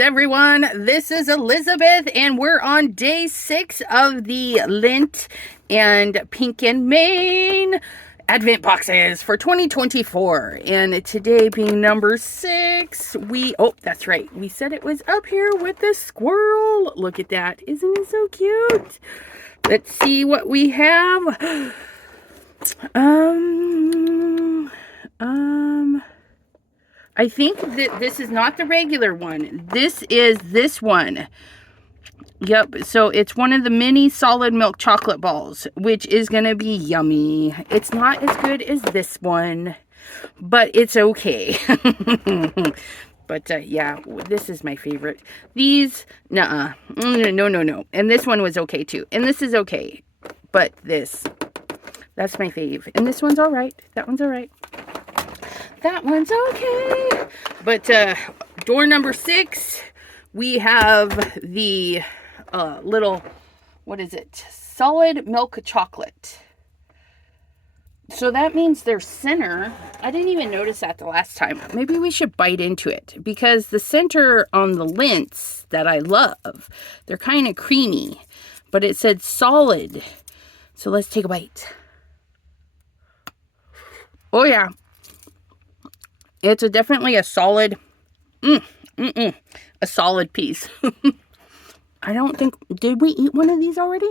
everyone. This is Elizabeth, and we're on day 6 of the Lindt and Pink and Main Advent boxes for 2024. And today being number 6, oh, that's right. We said it was up here with the squirrel. Look at that. Isn't it so cute? Let's see what we have. I think that this is not the regular one. This is this one. Yep, so it's one of the mini solid milk chocolate balls, which is going to be yummy. It's not as good as this one, but it's okay. But yeah, this is my favorite. These, no. And this one was okay too. And this is okay. But this, that's my fave. And this one's all right. That one's all right. That one's okay. But door number 6, we have the little, what is it? Solid milk chocolate. So that means their center, I didn't even notice that the last time. Maybe we should bite into it, because the center on the Lindts that I love, they're kind of creamy, but it said solid. So let's take a bite. Oh yeah. It's definitely a solid, a solid piece. I don't think, did we eat one of these already?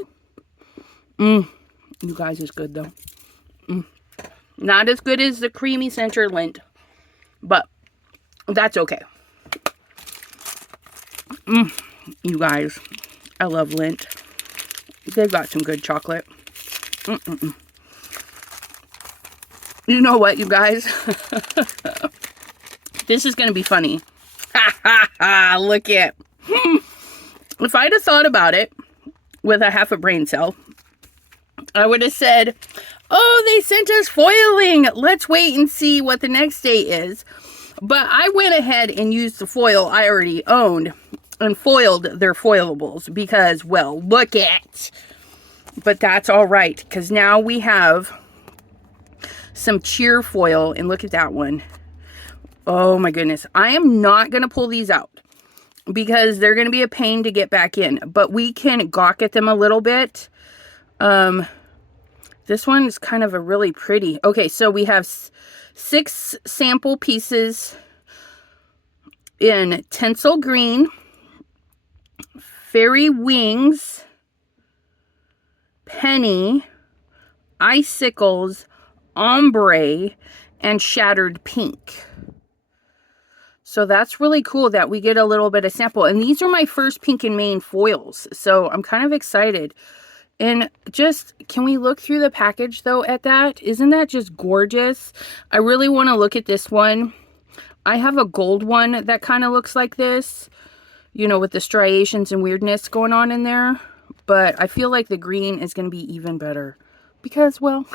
You guys, it's good though. Not as good as the creamy center Lindt, but that's okay. You guys, I love Lindt. They've got some good chocolate. You know what, you guys? This is going to be funny. Look at. If I'd have thought about it with a half a brain cell, I would have said, oh, they sent us foiling. Let's wait and see what the next day is. But I went ahead and used the foil I already owned and foiled their foilables because, well, look at. But that's all right, because now we have some cheer foil, and look at that one. Oh my goodness. I am not going to pull these out because they're going to be a pain to get back in, but we can gawk at them a little bit. This one is kind of a really pretty. Okay, so we have 6 sample pieces in tinsel green, fairy wings, penny, icicles, ombre, and shattered pink. So that's really cool that we get a little bit of sample. And these are my first Pink and Main foils, so I'm kind of excited. And just, can we look through the package though at that? Isn't that just gorgeous? I really want to look at this one. I have a gold one that kind of looks like this, you know, with the striations and weirdness going on in there. But I feel like the green is going to be even better. Because, well,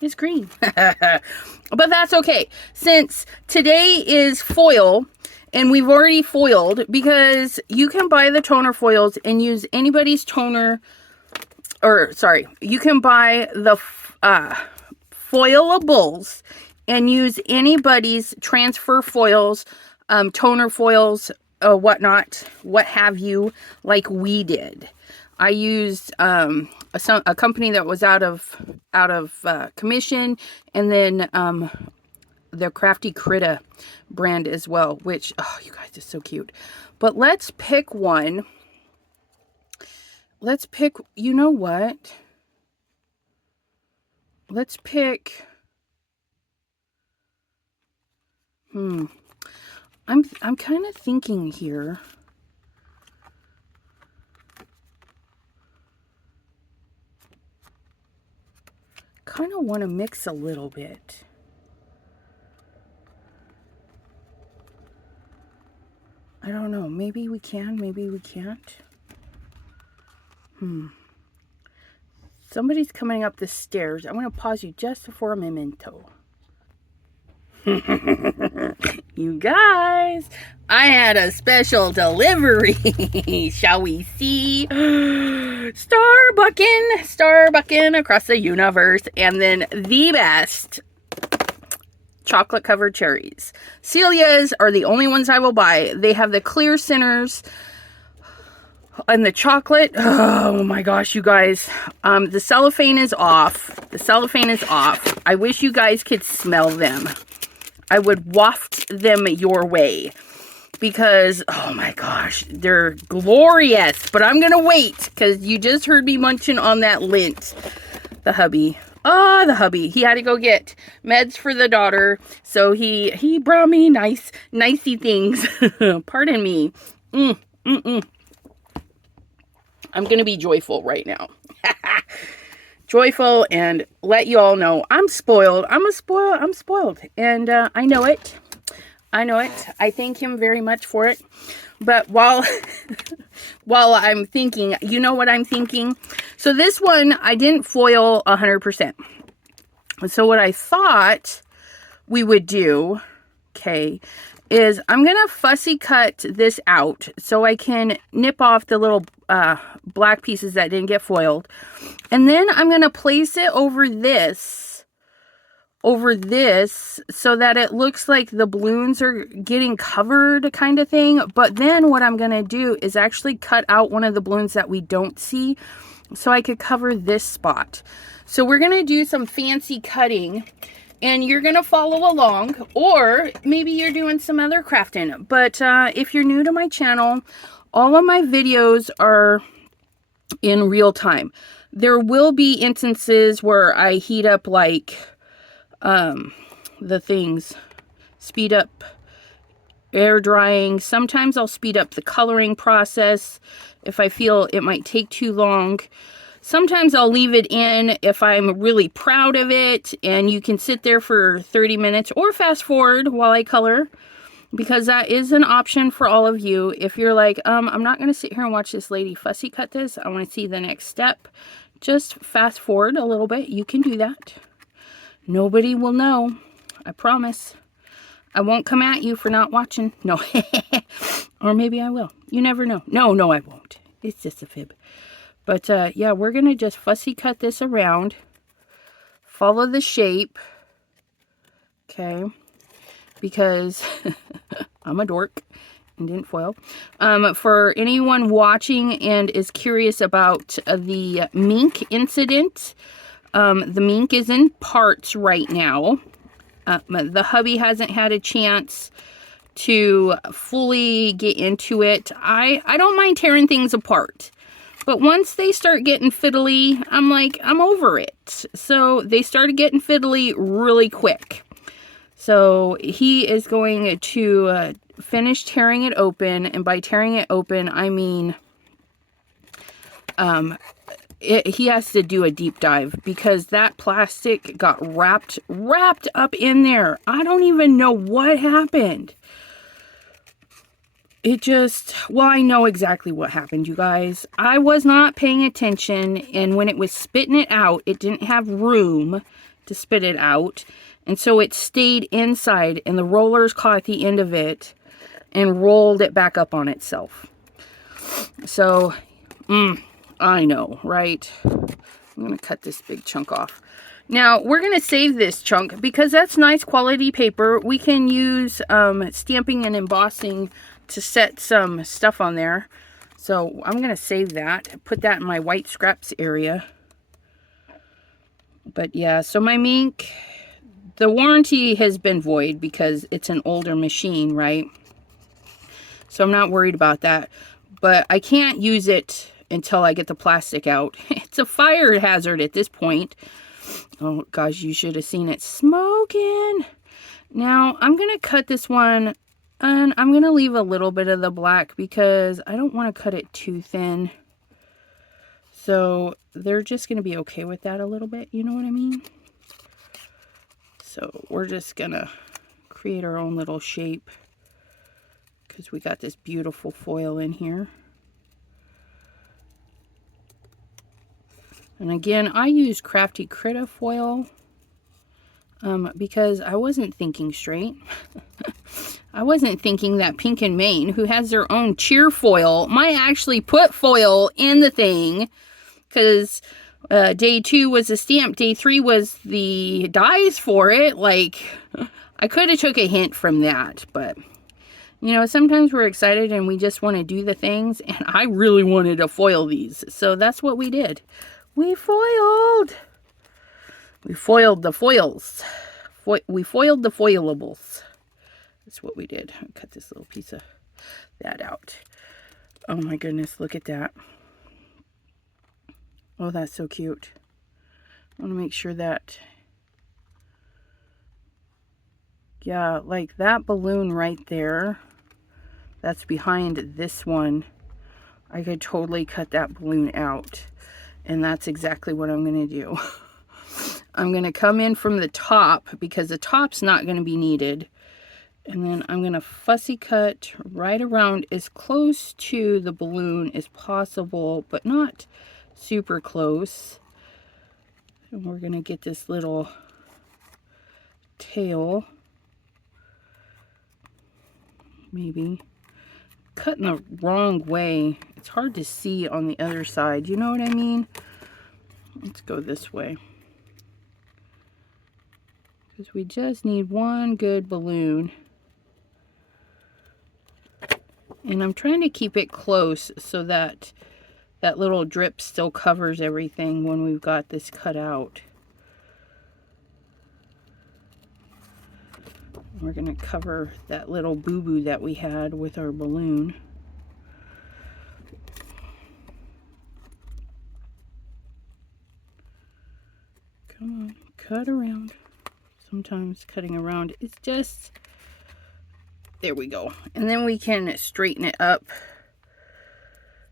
it's green. But that's okay. Since today is foil, and we've already foiled, because you can buy the toner foils and use anybody's toner, or, sorry, you can buy the foilables and use anybody's transfer foils, toner foils, whatnot, what have you, like we did. I used a company that was out of commission, and then the Crafty Critta brand as well, which, oh, you guys, is so cute. But let's pick one. Let's pick, you know what? Let's pick, I'm kind of thinking here. Kind of want to mix a little bit. I don't know. Maybe we can, maybe we can't. Somebody's coming up the stairs. I'm going to pause you just for a memento. You guys, I had a special delivery. Shall we see? Starbucking across the universe. And then the best chocolate covered cherries. Celia's are the only ones I will buy. They have the clear centers and the chocolate. Oh my gosh, you guys. The cellophane is off. The cellophane is off. I wish you guys could smell them. I would waft them your way. Because, oh my gosh, they're glorious. But I'm going to wait because you just heard me munching on that Lindt. The hubby. Oh, the hubby. He had to go get meds for the daughter. So he brought me nicey things. Pardon me. I'm going to be joyful right now. Joyful and let you all know I'm spoiled. I'm spoiled. And I know it. I know it. I thank him very much for it. But while I'm thinking, you know what I'm thinking? So this one, I didn't foil 100%. So what I thought we would do, okay, is I'm going to fussy cut this out so I can nip off the little black pieces that didn't get foiled. And then I'm going to place it over this so that it looks like the balloons are getting covered kind of thing. But then what I'm going to do is actually cut out one of the balloons that we don't see so I could cover this spot. So we're going to do some fancy cutting and you're going to follow along, or maybe you're doing some other crafting. But if you're new to my channel, all of my videos are in real time. There will be instances where I heat up like the things, speed up air drying. Sometimes I'll speed up the coloring process if I feel it might take too long. Sometimes I'll leave it in if I'm really proud of it and you can sit there for 30 minutes or fast forward while I color, because that is an option for all of you. If you're like, I'm not going to sit here and watch this lady fussy cut this. I want to see the next step. Just fast forward a little bit. You can do that. Nobody will know. I promise. I won't come at you for not watching. No. Or maybe I will. You never know. No, I won't. It's just a fib. But, yeah, we're going to just fussy cut this around. Follow the shape. Okay. Because I'm a dork and didn't foil. For anyone watching and is curious about the mink incident, the mink is in parts right now. The hubby hasn't had a chance to fully get into it. I don't mind tearing things apart. But once they start getting fiddly, I'm like, I'm over it. So they started getting fiddly really quick. So he is going to finish tearing it open. And by tearing it open, I mean... he has to do a deep dive because that plastic got wrapped up in there. I don't even know what happened. It just, well, I know exactly what happened, you guys. I was not paying attention, and when it was spitting it out, it didn't have room to spit it out, and so it stayed inside, and the rollers caught the end of it and rolled it back up on itself. So, I know, right? I'm going to cut this big chunk off. Now, we're going to save this chunk because that's nice quality paper. We can use stamping and embossing to set some stuff on there. So, I'm going to save that. Put that in my white scraps area. But, yeah, so my mink, the warranty has been void because it's an older machine, right? So, I'm not worried about that. But I can't use it until I get the plastic out. It's a fire hazard at this point. Oh gosh, you should have seen it smoking. Now I'm going to cut this one and I'm going to leave a little bit of the black because I don't want to cut it too thin. So they're just going to be okay with that a little bit. You know what I mean? So we're just going to create our own little shape because we got this beautiful foil in here. And again, I use Crafty Critta foil because I wasn't thinking straight. I wasn't thinking that Pink and Maine, who has their own cheer foil, might actually put foil in the thing. Because day 2 was the stamp, day 3 was the dies for it. Like, I could have took a hint from that, but you know, sometimes we're excited and we just want to do the things, and I really wanted to foil these. So that's what we did. We foiled. We foiled the foils. We foiled the foilables. That's what we did. I'll cut this little piece of that out. Oh my goodness, look at that. Oh, that's so cute. I want to make sure that, yeah, like that balloon right there, that's behind this one. I could totally cut that balloon out. And that's exactly what I'm going to do. I'm going to come in from the top because the top's not going to be needed. And then I'm going to fussy cut right around as close to the balloon as possible, but not super close. And we're going to get this little tail. Maybe. Cutting the wrong way. It's hard to see on the other side. You know what I mean? Let's go this way. Because we just need one good balloon. And I'm trying to keep it close so that that little drip still covers everything when we've got this cut out. We're going to cover that little boo-boo that we had with our balloon. Come on, cut around. Sometimes cutting around is just... There we go. And then we can straighten it up.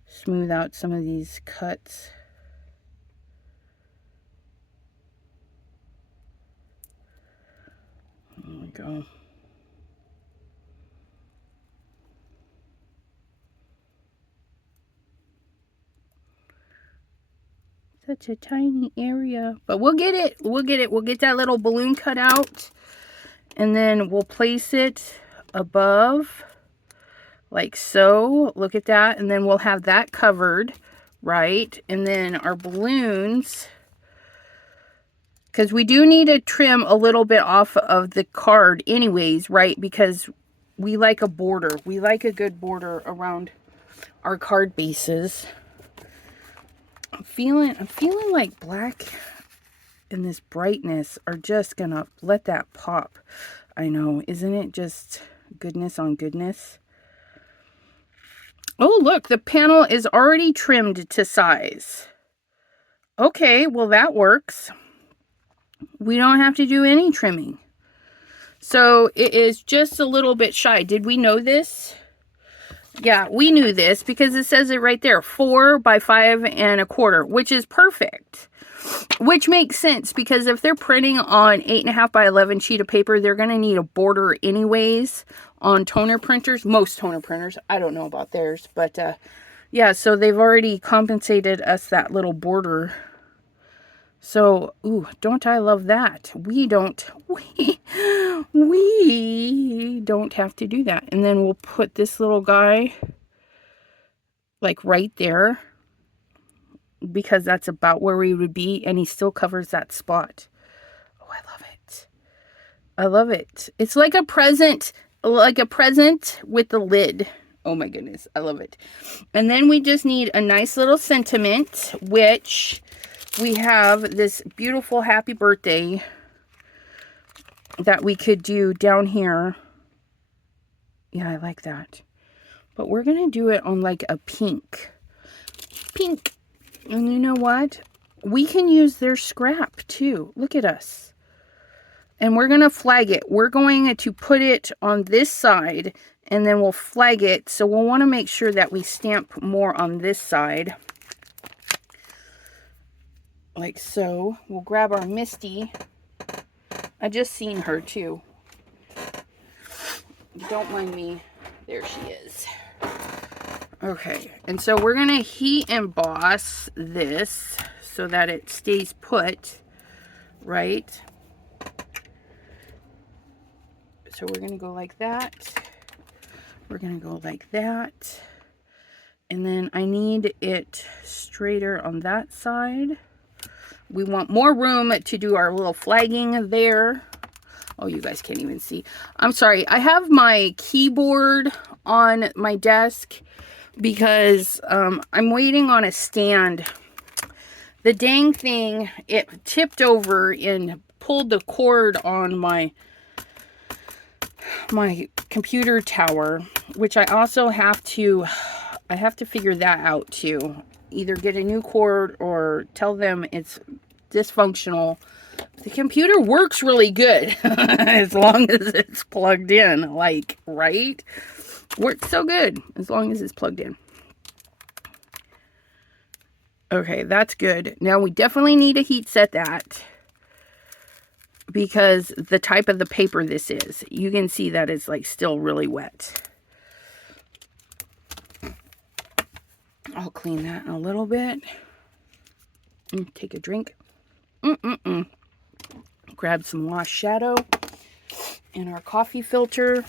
Smooth out some of these cuts. There we go. Such a tiny area, but we'll get it. We'll get it. We'll get that little balloon cut out, and then we'll place it above like so. Look at that. And then we'll have that covered, right? And then our balloons, because we do need to trim a little bit off of the card anyways, right? Because we like a border. We like a good border around our card bases. I'm feeling like black and this brightness are just gonna let that pop. I know, isn't it just goodness on goodness? Oh, look, the panel is already trimmed to size. Okay, well that works. We don't have to do any trimming. So it is just a little bit shy. Did we know this? Yeah, we knew this because it says it right there, 4 by 5 1/4, which is perfect. Which makes sense because if they're printing on 8.5 by 11 sheet of paper, they're going to need a border anyways on toner printers. Most toner printers. I don't know about theirs, but yeah, so they've already compensated us that little border. So, ooh, don't I love that? We don't have to do that. And then we'll put this little guy like right there because that's about where we would be, and he still covers that spot. Oh, I love it. I love it. It's like a present with the lid. Oh my goodness, I love it. And then we just need a nice little sentiment, which we have this beautiful happy birthday that we could do down here. Yeah, I like that. But we're going to do it on like a pink. Pink. And you know what? We can use their scrap too. Look at us. And we're going to flag it. We're going to put it on this side and then we'll flag it. So we'll want to make sure that we stamp more on this side. Like so. We'll grab our Misty. I just seen her too. Don't mind me. There she is. Okay, and so we're going to heat emboss this so that it stays put, right? So we're going to go like that. We're going to go like that. And then I need it straighter on that side. We want more room to do our little flagging there. Oh, you guys can't even see. I'm sorry. I have my keyboard on my desk because I'm waiting on a stand. The dang thing, it tipped over and pulled the cord on my computer tower, which I also have to figure that out too. Either get a new cord or tell them it's dysfunctional. The computer works really good as long as it's plugged in, like, right? Works so good as long as it's plugged in. Okay, that's good. Now we definitely need to heat set that, because the type of the paper this is, you can see that it's like still really wet. I'll clean that a little bit. Take a drink. Grab some Lost Shadow in our coffee filter.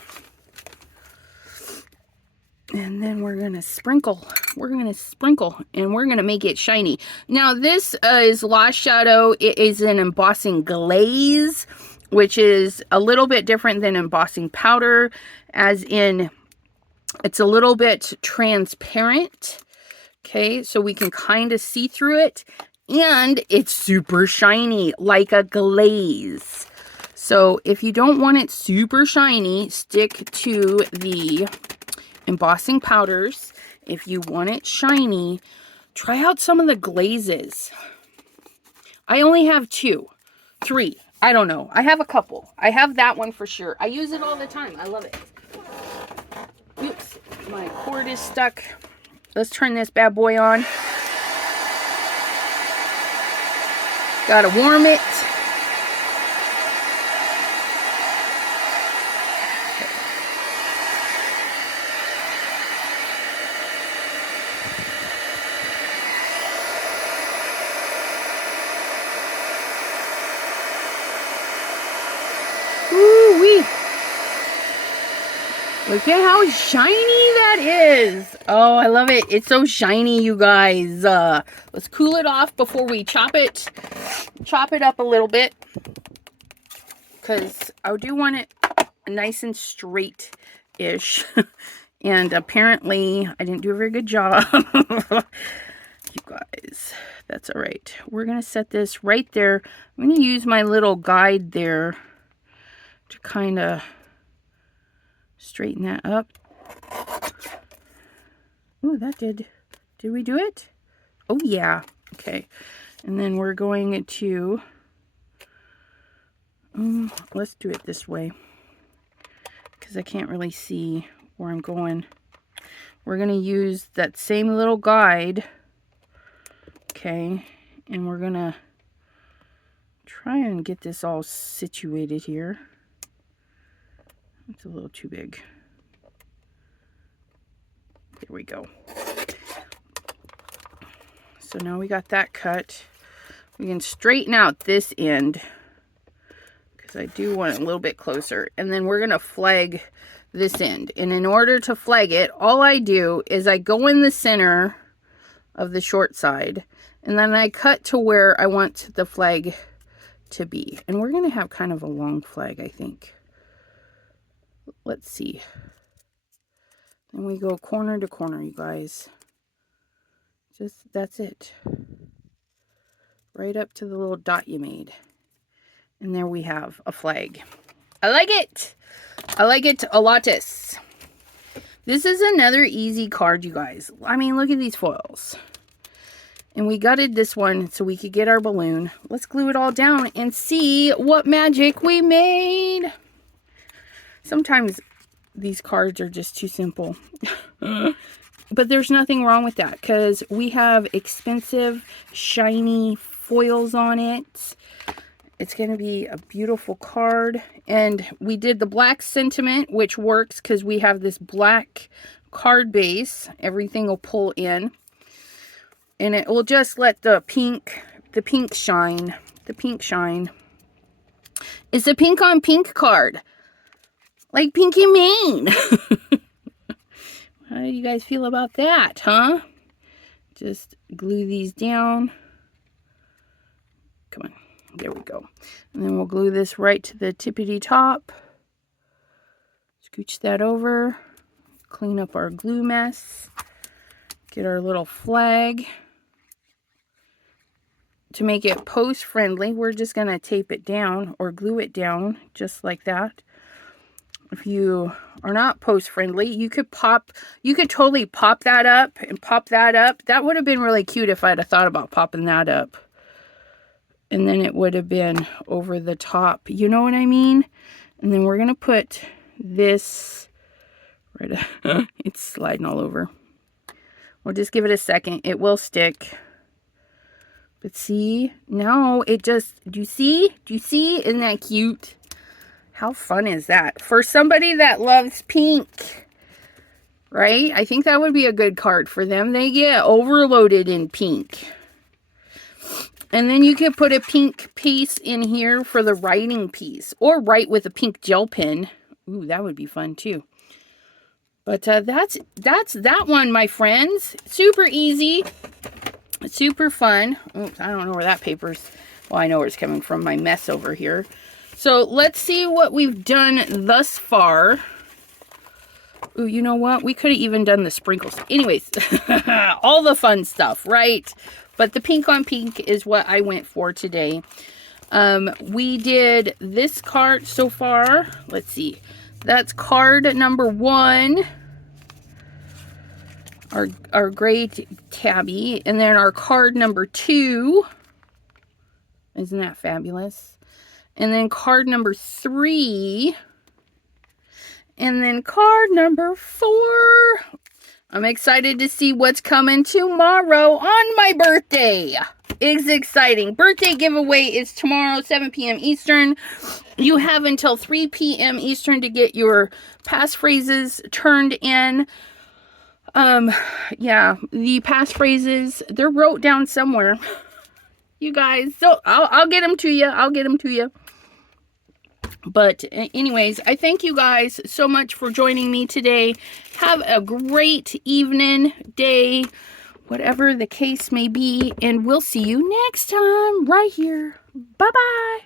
And then we're going to sprinkle. We're going to sprinkle and we're going to make it shiny. Now this is Lost Shadow. It is an embossing glaze, which is a little bit different than embossing powder, as in it's a little bit transparent. Okay, so we can kind of see through it. And it's super shiny, like a glaze. So if you don't want it super shiny, stick to the embossing powders. If you want it shiny, try out some of the glazes. I only have 2, 3. I don't know. I have a couple. I have that one for sure. I use it all the time. I love it. Oops, my cord is stuck. Let's turn this bad boy on. Gotta warm it. Woo-wee. Look at how shiny that is. Oh, I love it. It's so shiny, you guys. Let's cool it off before we chop it up a little bit, because I do want it nice and straight-ish. And apparently, I didn't do a very good job. You guys, that's all right. We're going to set this right there. I'm going to use my little guide there to kind of straighten that up. Ooh, that did we do it? Oh, yeah. Okay. And then we're going to, let's do it this way, because I can't really see where I'm going. We're going to use that same little guide. Okay. And we're going to try and get this all situated here. It's a little too big. There we go. So now we got that cut. We can straighten out this end, because I do want it a little bit closer. And then we're going to flag this end. And in order to flag it, all I do is I go in the center of the short side, and then I cut to where I want the flag to be. And we're going to have kind of a long flag, I think. Let's see. And we go corner to corner, you guys. That's it. Right up to the little dot you made. And there we have a flag. I like it. I like it a lotus. This is another easy card, you guys. I mean, look at these foils. And we gutted this one so we could get our balloon. Let's glue it all down and see what magic we made. Sometimes these cards are just too simple. But there's nothing wrong with that, because we have expensive, shiny foils on it. It's going to be a beautiful card. And we did the black sentiment, which works because we have this black card base. Everything will pull in. And it will just let the pink shine. The pink shine. It's a pink on pink card. Like Pinky Mane. How do you guys feel about that, huh? Just glue these down. Come on. There we go. And then we'll glue this right to the tippity top. Scooch that over. Clean up our glue mess. Get our little flag. To make it post friendly, we're just going to tape it down or glue it down just like that. If you are not post friendly, you could totally pop that up and pop that up. That would have been really cute if I'd have thought about popping that up. And then it would have been over the top. You know what I mean? And then we're going to put this right. It's sliding all over. We'll just give it a second. It will stick. But see, no, it just, do you see? Do you see? Isn't that cute? How fun is that? For somebody that loves pink, right? I think that would be a good card for them. They get overloaded in pink. And then you could put a pink piece in here for the writing piece. Or write with a pink gel pen. Ooh, that would be fun too. But that's that one, my friends. Super easy. Super fun. Oops, I don't know where that paper's... Well, I know where it's coming from. My mess over here. So let's see what we've done thus far. Ooh, you know what? We could have even done the sprinkles. Anyways, all the fun stuff, right? But the pink on pink is what I went for today. We did this card so far. Let's see. That's card number 1. Our gray tabby. And then our card number 2. Isn't that fabulous? And then card number 3. And then card number 4. I'm excited to see what's coming tomorrow on my birthday. It's exciting. Birthday giveaway is tomorrow, 7 p.m. Eastern. You have until 3 p.m. Eastern to get your passphrases turned in. Yeah, the passphrases, they're wrote down somewhere. You guys, so I'll get them to you. I'll get them to you. But anyways, I thank you guys so much for joining me today. Have a great evening, day, whatever the case may be. And we'll see you next time right here. Bye-bye.